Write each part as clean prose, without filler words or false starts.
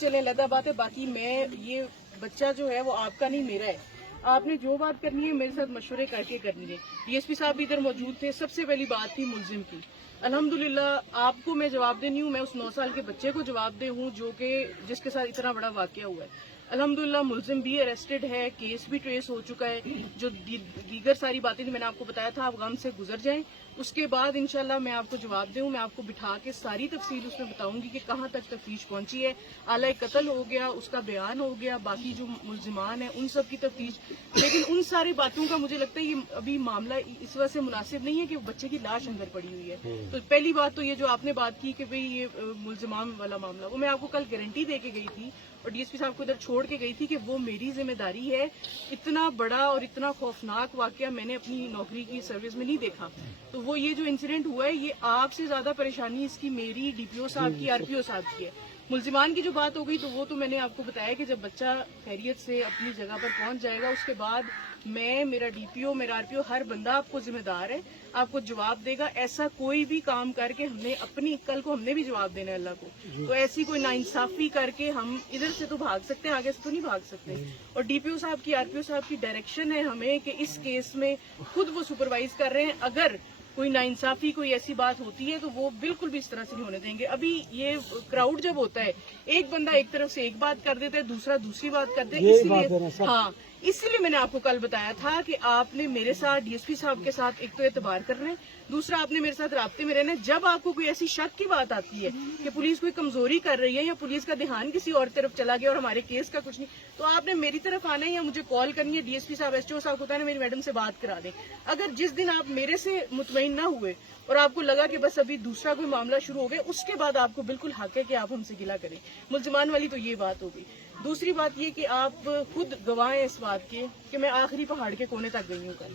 चले लदा बात है। बाकी मैं ये बच्चा जो है वो आपका नहीं मेरा है। आपने जो बात करनी है मेरे साथ मशवरे करके करनी है। डीएसपी साहब भी इधर मौजूद थे। सबसे पहली बात थी मुलजिम की। अल्हम्दुलिल्लाह आपको मैं जवाब देनी हूँ, मैं उस 9 साल के बच्चे को जवाब दे हूँ जो कि जिसके साथ इतना बड़ा वाकया हुआ है। अल्हम्दुलिल्लाह मुलजिम भी अरेस्टेड है, केस भी ट्रेस हो चुका है। जो दीगर सारी बातें थी मैंने आपको बताया था, आप गम से गुजर जाएं। उसके बाद इंशाल्लाह मैं आपको जवाब दूँ, मैं आपको बिठा के सारी तफसील उसमें बताऊंगी कि कहाँ तक तफ्तीश पहुंची है। आला कत्ल हो गया, उसका बयान हो गया, बाकी जो मुलजिमान है उन सब की तफ्तीश। लेकिन उन सारी बातों का मुझे लगता है ये अभी मामला इस वजह से मुनासिब नहीं है कि बच्चे की लाश अंदर पड़ी हुई है। तो पहली बात तो ये जो आपने बात की कि भाई ये मुलजिमान वाला मामला, वो मैं आपको कल गारंटी दे के गई थी और डीएसपी साहब को इधर छोड़ के गई थी कि वो मेरी जिम्मेदारी है। इतना बड़ा और इतना खौफनाक वाकया मैंने अपनी नौकरी की सर्विस में नहीं देखा। तो वो ये जो इंसिडेंट हुआ है ये आपसे ज्यादा परेशानी इसकी मेरी डीपीओ साहब की, आरपीओ साहब की है। मुलजिमान की जो बात हो गई तो वो तो मैंने आपको बताया कि जब बच्चा खैरियत से अपनी जगह पर पहुंच जाएगा उसके बाद मैं, मेरा डीपीओ, मेरा आरपीओ, हर बंदा आपको जिम्मेदार है, आपको जवाब देगा। ऐसा कोई भी काम करके हमने अपनी, कल को हमने भी जवाब देना है अल्लाह को, तो ऐसी कोई नाइंसाफी करके हम इधर से तो भाग सकते हैं, आगे से तो नहीं भाग सकते। और डीपीओ साहब की, आरपीओ साहब की डायरेक्शन है हमें कि इस केस में खुद वो सुपरवाइज कर रहे हैं। अगर कोई नाइंसाफी, कोई ऐसी बात होती है तो वो बिल्कुल भी इस तरह से नहीं होने देंगे। अभी ये क्राउड जब होता है, एक बंदा एक तरफ से एक बात कर देता है, दूसरा दूसरी बात कर दे, इसलिए हाँ, इसीलिए मैंने आपको कल बताया था कि आपने मेरे साथ, डीएसपी साहब के साथ एक तो एतबार करना है, दूसरा आपने मेरे साथ राब्ते में रहना है। जब आपको कोई ऐसी शक की बात आती है कि पुलिस कोई कमजोरी कर रही है या पुलिस का ध्यान किसी और तरफ चला गया और हमारे केस का कुछ नहीं, तो आपने मेरी तरफ आना है या मुझे कॉल करनी है। डीएसपी साहब, एसटीओ साहब को बताना मेरी मैडम से बात करा दें। अगर जिस दिन आप मेरे से मुतमईन ना हुए और आपको लगा कि बस अभी दूसरा कोई मामला शुरू हो गया, उसके बाद आपको बिल्कुल हक है कि आप हमसे गिला करें। मुलजिमान वाली तो ये बात होगी। दूसरी बात ये कि आप खुद गवाह हैं इस बात के कि मैं आखिरी पहाड़ के कोने तक गई हूँ कल।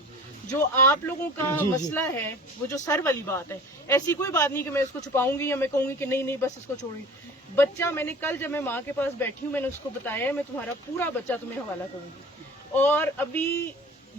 जो आप लोगों का मसला है वो जो सर वाली बात है, ऐसी कोई बात नहीं कि मैं इसको छुपाऊंगी या मैं कहूंगी कि नहीं नहीं बस इसको छोड़िए। बच्चा मैंने कल जब मैं माँ के पास बैठी हूँ मैंने उसको बताया मैं तुम्हारा पूरा बच्चा तुम्हें हवाला करूंगी। और अभी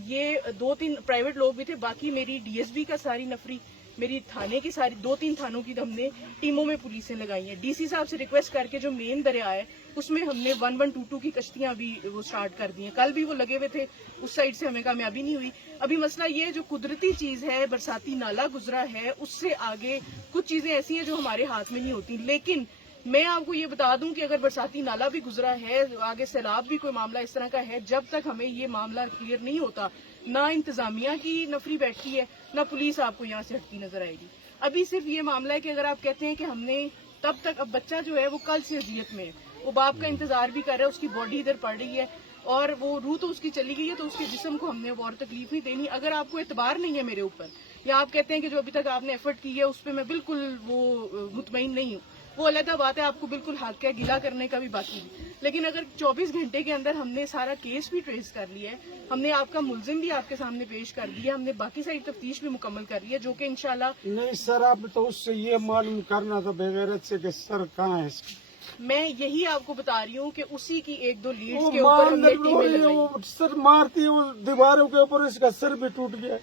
ये 2-3 प्राइवेट लोग भी थे, बाकी मेरी डीएसबी का सारी नफरी, मेरी थाने की सारी 2-3 थानों की हमने टीमों में पुलिसें लगाई हैं। डीसी साहब से रिक्वेस्ट करके जो मेन दरिया है उसमें हमने 1122 की कश्तियां भी वो स्टार्ट कर दी हैं। कल भी वो लगे हुए थे, उस साइड से हमें कामयाबी नहीं हुई। अभी मसला ये जो कुदरती चीज है, बरसाती नाला गुजरा है, उससे आगे कुछ चीजें ऐसी हैं जो हमारे हाथ में नहीं होती। लेकिन मैं आपको ये बता दूं कि अगर बरसाती नाला भी गुजरा है, आगे सैलाब भी कोई मामला इस तरह का है, जब तक हमें ये मामला क्लियर नहीं होता, ना इंतजामिया की नफरी बैठी है, ना पुलिस आपको यहाँ से हटती नजर आएगी। अभी सिर्फ ये मामला है कि अगर आप कहते हैं कि हमने तब तक, अब बच्चा जो है वो कल से अजियत में है, वो बाप का इंतजार भी कर रहा है, उसकी बॉडी इधर पड़ रही है और वो रूह तो उसकी चली गई है, तो उसके जिस्म को हमने और तकलीफ नहीं देनी। अगर आपको एतबार नहीं है मेरे ऊपर, या आप कहते हैं कि जो अभी तक आपने एफर्ट की है उस पर मैं बिल्कुल वो मुतमईन नहीं हूँ, वो अलग बात है, आपको बिल्कुल हक है, गिला करने का भी बाकी नहीं। लेकिन अगर 24 घंटे के अंदर हमने सारा केस भी ट्रेस कर लिया है, हमने आपका मुलजिम भी आपके सामने पेश कर दिया, हमने बाकी सारी तफ्तीश भी मुकम्मल कर ली है, जो कि इंशाल्लाह। नहीं सर, आप तो उससे ये मालूम करना था बेगैरत से कि सर कहाँ है इसकी। मैं यही आपको बता रही हूँ कि उसी की 1-2 लीड्स के ऊपर हमने टीमें लगाई। सर मारती है वो दीवारों के ऊपर, इसका सर भी टूट गया,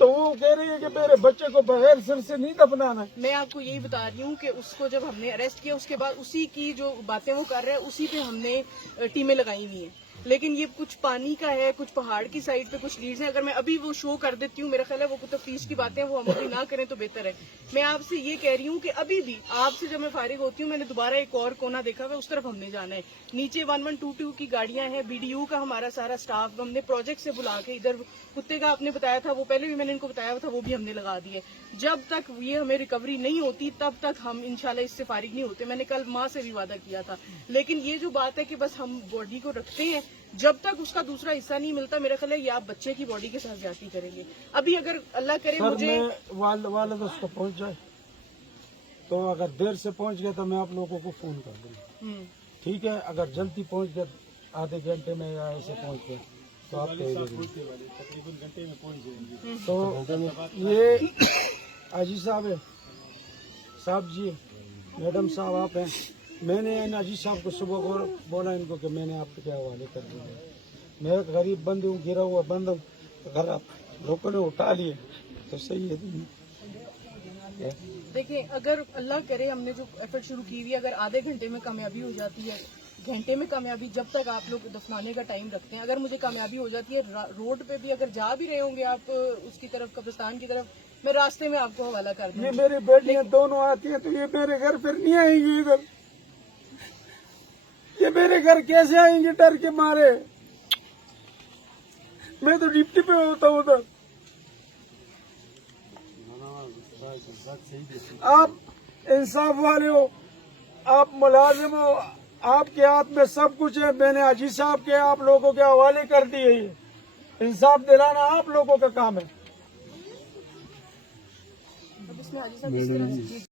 तो वो कह रही है कि मेरे बच्चे को बगैर सर से नहीं दफनाना। मैं आपको यही बता रही हूँ कि उसको जब हमने अरेस्ट किया उसके बाद उसी की जो बातें वो कर रहा है उसी पे हमने टीमें लगाई हुई हैं। लेकिन ये कुछ पानी का है, कुछ पहाड़ की साइड पे कुछ लीड्स हैं। अगर मैं अभी वो शो कर देती हूँ, मेरा ख्याल है वो तफ्तीश की बातें वो हम अभी ना करें तो बेहतर है। मैं आपसे ये कह रही हूँ कि अभी भी आपसे जब मैं फारिग होती हूँ, मैंने दोबारा एक और कोना देखा हुआ, उस तरफ हमने जाना है। नीचे 1122 की गाड़ियां हैं, बीडीयू का हमारा सारा स्टाफ हमने प्रोजेक्ट से बुला के, इधर कुत्ते का आपने बताया था, वो पहले भी मैंने इनको बताया था, वो भी हमने लगा दिए। जब तक ये हमें रिकवरी नहीं होती तब तक हम इंशाल्लाह इससे फारिग नहीं होते। मैंने कल माँ से भी वादा किया था। लेकिन ये जो बात है कि बस हम बॉडी को रखते हैं, जब तक उसका दूसरा हिस्सा नहीं मिलता, मेरा ख्याल है ये आप बच्चे की बॉडी के साथ ज्यादती करेंगे। अभी अगर अल्लाह करे मुझे वाले उसको पहुंच जाए, तो अगर देर से पहुंच गया तो मैं आप लोगों को फोन कर दूंगा, ठीक है। अगर जल्दी पहुंच गया, आधे घंटे में या ऐसे पहुंच गए तो आप तकरीबन घंटे में पहुंच जाएंगे। तो ये अजीज साहब है, साहब जी, मैडम साहब आप हैं। मैंने इन अजीज साहब को सुबह को बोला इनको कि मैंने आपके हवाले कर दिया, मैं गरीब बंद हूँ, गिरा हुआ बंद हूँ, अगर आप लोगों ने उठा लिए तो सही है। دیکھیں اگر اللہ کرے ہم نے جو ایفرٹ شروع کی ہوئی ہے اگر آدھے گھنٹے میں کامیابی ہو جاتی ہے گھنٹے میں کامیابی جب تک آپ لوگ دفنانے کا ٹائم رکھتے ہیں اگر مجھے کامیابی ہو جاتی ہے روڈ پہ بھی اگر جا بھی رہے ہوں گے آپ اس کی طرف قبرستان کی طرف میں راستے میں آپ کو حوالہ کر دوں یہ میری بیٹیاں دونوں آتی ہیں تو یہ میرے گھر پھر نہیں آئیں گی ادھر یہ میرے گھر کیسے آئیں گے ڈر کے مارے میں تو ڈپٹی پہ ہوتا ہوں ادھر آپ انصاف والے ہو آپ ملازم ہو آپ کے ہاتھ میں سب کچھ ہے میں نے حاجی صاحب کے آپ لوگوں کے حوالے کر دیے یہ انصاف دلانا آپ لوگوں کا کام ہے اب اس میں حاجی صاحب کس طرح سے